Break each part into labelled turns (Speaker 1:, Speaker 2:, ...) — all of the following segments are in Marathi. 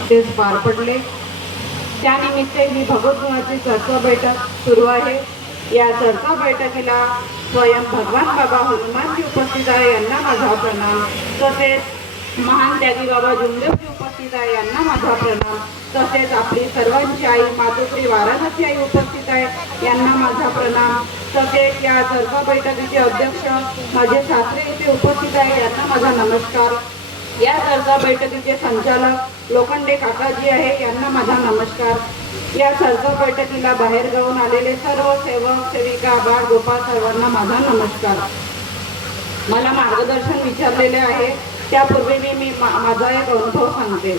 Speaker 1: नुकतेच पार पडले. त्यानिमित्त ही भगवद्गुणाची चर्चा बैठक सुरू आहे. या चर्चा बैठकीला स्वयं भगवान बाबा हनुमानजी उपस्थित आहे यांना माझा प्रणाम. तसेच महान त्यागी बाबा जुमदेवजी उपस्थित आहे यांना माझा प्रणाम. तसेच आपली सर्वांची आई मातोश्री वाराणसी आई उपस्थित आहे यांना माझा प्रणाम. तसेच या चर्चा बैठकीचे अध्यक्ष माझे सासरे इथे उपस्थित आहे यांना माझा नमस्कार. या चर्चा बैठकीचे संचालक लोखंडे काकाजी आहे यांना माझा नमस्कार. या चर्चा बैठकीला बाहेर जाऊन आलेले सर्व सेवक सेविका बाळ गोपाळ सर्वांना माझा नमस्कार. मला मार्गदर्शन विचारलेले आहे त्यापूर्वी मी मी माझा एक अनुभव सांगते.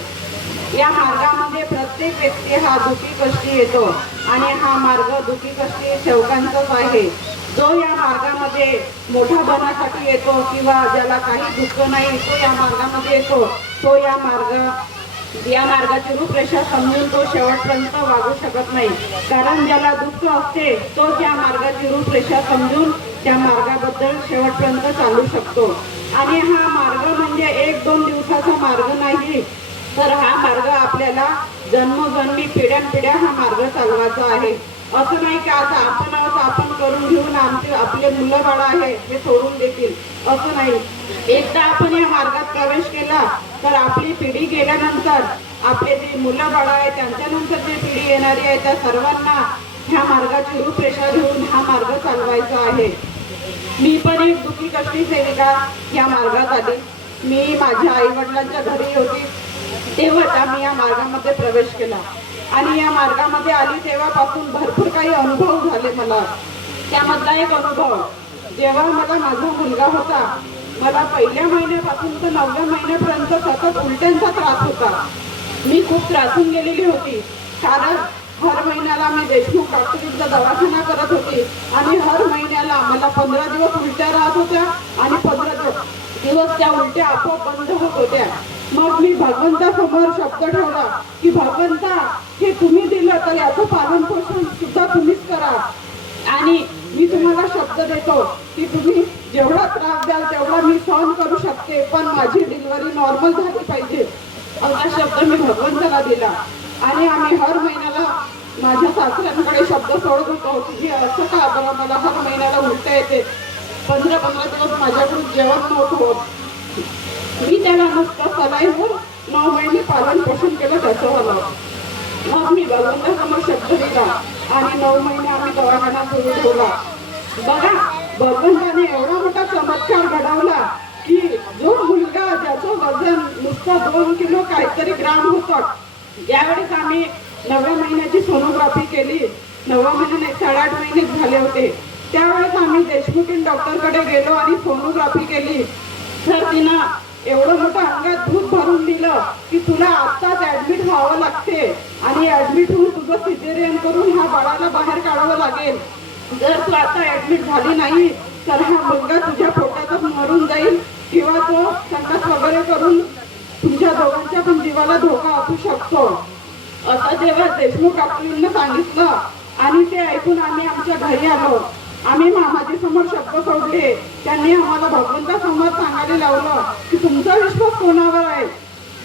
Speaker 1: या मार्गामध्ये प्रत्येक व्यक्ती हा दुखी कष्टी येतो आणि हा मार्ग दुखी कष्टी सेवकांचाच आहे. जो या मार्गामध्ये मोठा बनासाठी येतो किंवा ज्याला काही दुःख नाही तो या मार्गामध्ये येतो. तो या मार्ग या मार्गाची रूपरेषा समजून तो शेवटपर्यंत वागू शकत नाही. कारण ज्याला दुःख असते तो त्या मार्गाची रूपरेषा समजून त्या मार्गाबद्दल शेवटपर्यंत चालू शकतो. आणि हा मार्ग म्हणजे एक दोन दिवसाचा मार्ग नाही तर हा मार्ग आपल्याला जन्मोजन्मी पिढ्यानपिढ्या हा मार्ग चालवायचा आहे. असं नाही की आता आपण आहोत आपण करून घेऊन आमचे आपले मुलं बाळ आहे हे सोडून देतील. असं नाही. एकदा आपण या मार्गात प्रवेश केला तर आपली पिढी गेल्यानंतर आपले जे मुलं बाळ आहे त्यांच्यानंतर जी पिढी येणारी आहे त्या सर्वांना ह्या मार्गाची रूपरेषा घेऊन हा मार्ग चालवायचा आहे. मी पण एक दुखी कष्टी सेविका या मार्गात आली. मी माझ्या आई वडिलांच्या घरी होती. तेव्हाच आम्ही या मार्गामध्ये प्रवेश केला. आणि या मार्गामध्ये आली तेव्हापासून भरपूर काही अनुभव झाले मला. त्यामधला एक अनुभव जेव्हा मला माझा मुलगा होता मला पहिल्या महिन्यापासून तर नवव्या महिन्यापर्यंत सतत उलट्यांचा त्रास होता. मी खूप त्रासून गेलेली होती. कारण हर महिन्याला मी देशमुख डॉक्टरीचा दवाखाना करत होती. आणि हर महिन्याला मला पंधरा दिवस उलट्या राहत होत्या आणि पंधरा दिवस दिवस त्या उलट्या आपोआप बंद होत होत्या. मग मी भगवंतासमोर शब्द ठेवला की भगवंता हे तुम्ही दिलं तर याचं पालन पोषण सुद्धा तुम्हीच करा. आणि मी तुम्हाला शब्द देतो की तुम्ही जेवढा त्रास द्याल तेवढा मी सहन करू शकते पण माझी डिलिव्हरी नॉर्मल झाली पाहिजे. असा शब्द मी भगवंताला दिला. आणि आम्ही हर महिन्याला माझ्या सासऱ्यांकडे शब्द सोडत होतो. की असं का बरं? मला हर महिन्याला उलट्या येते. पंधरा पंधरा दिवस माझ्याकडून जेवण नव्हतं होत. मी त्याला नुसतं सलाईवर नऊ महिने पालन पोषण केलं त्याचं झालं मग मी भगवंतासमोर शब्द दिला आणि नऊ महिने आम्ही दवाखाना सुरू ठेवला. बघा भगवंताने एवढा मोठा चमत्कार घडवला की जो मुलगा ज्याचं वजन नुसतं दोन किलो काहीतरी ग्राम होतं यावेळेस आम्ही नव्या महिन्याची सोनोग्राफी केली नवव्या महिन्याने साडेआठ महिने झाले होते त्यावेळेस आम्ही देशमुखीन डॉक्टरकडे गेलो आणि सोनोग्राफी केली. तर तिनं एवढं मोठं अंगात दूध भरून दिलं की तुला आत्ताच ऍडमिट व्हावं लागते. आणि ऍडमिट होऊन तुझं सिजेरियन करून ह्या बाळाला बाहेर काढावं लागेल. जर तू आता ऍडमिट झाली नाही तर हा मुलगा तुझ्या पोटातच मरून जाईल. किंवा तो संकट वगैरे करून तुमच्या दोघांच्या पण जीवाला धोका असू शकतो. असं जेव्हा देशमुख डॉक्टरांना सांगितलं आणि ते ऐकून आम्ही आमच्या घरी आलो आम्ही मामाजी समोर शब्द सोडले. त्यांनी आम्हाला भगवंता समोर सांगायला लावलं की तुमचा विश्वास कोणावर आहे?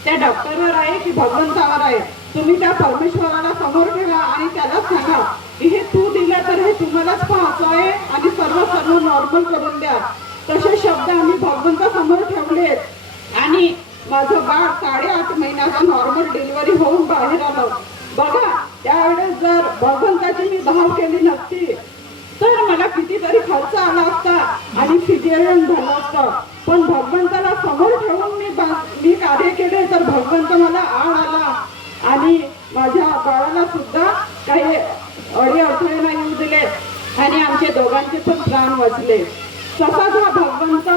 Speaker 1: त्या डॉक्टरवर आहे की भगवंतावर आहे? तुम्ही त्या परमेश्वराला समोर ठेवा आणि त्यालाच सांगा की हे तू दिलं तर हे तुम्हालाच पाहायचं आहे आणि सर्व सर्व नॉर्मल करून द्या. तसे शब्द आम्ही भगवंता समोर ठेवलेत. आणि माझं बाळ साडेआठ महिन्याचं नॉर्मल डिलिव्हरी होऊन बाहेर आलं. बघा त्यावेळेस जर भगवंताची मी धाव केली नसती कितीतरी खर्च आला असता आणि सिजेरियन झालं असतं. पण भगवंताला समोर ठेवून मी मी कार्य केले तर भगवंत मला आड आला. आणि माझ्या बाळाला सुद्धा काही अडी अडथळे नाही येऊ दिले. आणि आमचे दोघांचे पण प्राण वाचले. तसाच हा भगवंत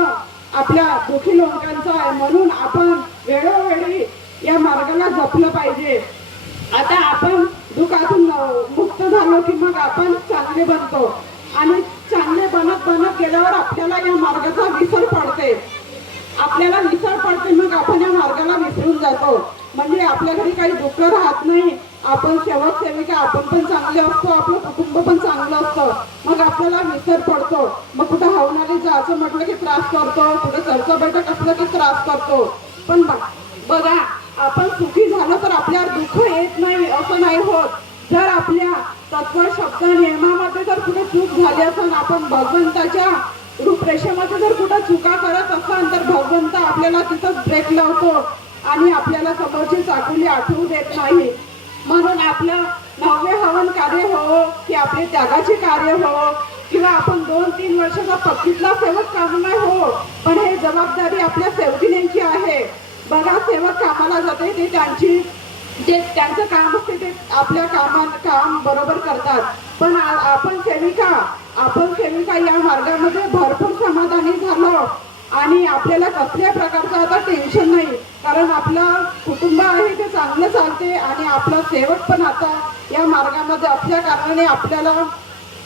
Speaker 1: आपल्या दुखी लोकांचा आहे म्हणून आपण वेळोवेळी या मार्गाला जपलं पाहिजे. आता आपण दुखातून मुक्त झालो की मग आपण चांगले बनतो. आणि चांगले बनत बनत गेल्यावर आपल्याला या मार्गाचा विसर पडते. आपल्याला विसर पडते मग आपण या मार्गाला विसरून जातो. म्हणजे आपल्या घरी काही दुःख राहत नाही. आपण सेवक सेविका आपण पण चांगले असतो आपलं कुटुंब पण चांगलं असतं. मग आपल्याला विसर पडतो. मग कुठं हवनाली जायचं म्हटलं की त्रास करतो कुठं चर्चा बैठक असलं की त्रास करतो. पण बघा आपण सुखी झालो तर आपल्याला दिस येत नाही असं नाही होत. जर आपल्या तत्व शब्द नियमामध्ये जर कुठे चूक झाली असेल आपण भगवंताच्या रूपरेषेमध्ये जर कुठं चुका करत असाल तर भगवंत आपल्याला तिथंच ब्रेक लावतो आणि आपल्याला समोरची चाकुली आठवू देत नाही. म्हणून आपलं नववे हवन कार्य हो की आपले त्यागाचे कार्य हो किंवा आपण दोन तीन वर्षाचा पक्कीतला सेवक काम नाही हो पण हे जबाबदारी आपल्या सेवकिनींची आहे. बघा सेवक कामाला जाते ते त्यांची जे त्यांचं काम असते ते आपल्या कामात काम बरोबर करतात. पण आपण सेविका आपण सेविका या मार्गामध्ये भरपूर समाधानी झालो. आणि आपल्याला कसल्या प्रकारचं आता टेन्शन नाही. कारण आपलं कुटुंब आहे ते चांगलं चालते आणि आपला सेवक पण आता या मार्गामध्ये असल्या कारणाने आपल्याला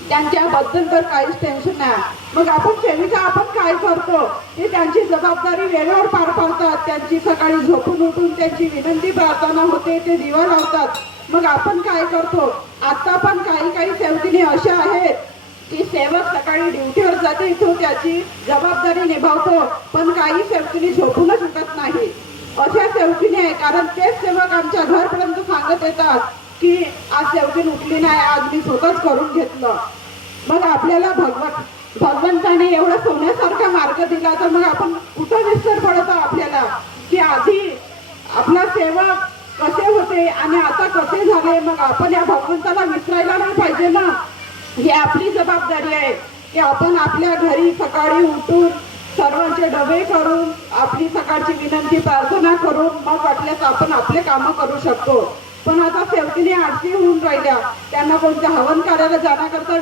Speaker 1: त्यांच्याबद्दल तर काहीच टेन्शन नाही. मग आपण सेविका आपण काय करतो? ते त्यांची जबाबदारी वेळेवर पार पाडतात. त्यांची सकाळी झोपून उठून त्यांची विनंती प्रार्थना होते ते दिवा लावतात. मग आपण काय करतो? आता पण काही काही सेवकिनी अशा आहेत की सेवक सकाळी ड्युटीवर जाते तो त्याची जबाबदारी निभावतो. पण काही सेवकिनी झोपूनच उठत नाही. अशा सेवकिनी आहे कारण तेच सेवक आमच्या घरपर्यंत सांगत येतात. की आज शेवटी उठली नाही आज मी स्वतःच करून घेतलं. मग आपल्याला भगवत भगवंताने एवढा सोन्यासारखा मार्ग दिला तर मग आपण कुठं विसर पडतो आपल्याला? की आधी आपला सेवक कसे होते आणि आता कसे झाले? मग आपण या भगवंताला विसरायला नाही पाहिजे ना? ही आपली जबाबदारी आहे की आपण आपल्या घरी सकाळी उठून सर्वांचे डबे करून आपली सकाळची विनंती प्रार्थना करून मग वाटल्यास आपण आपले कामं करू शकतो. पण आता सेवकीने आरती होऊन राहिल्या. त्यांना कोणत्या हवन कार्याला जाण्याकरता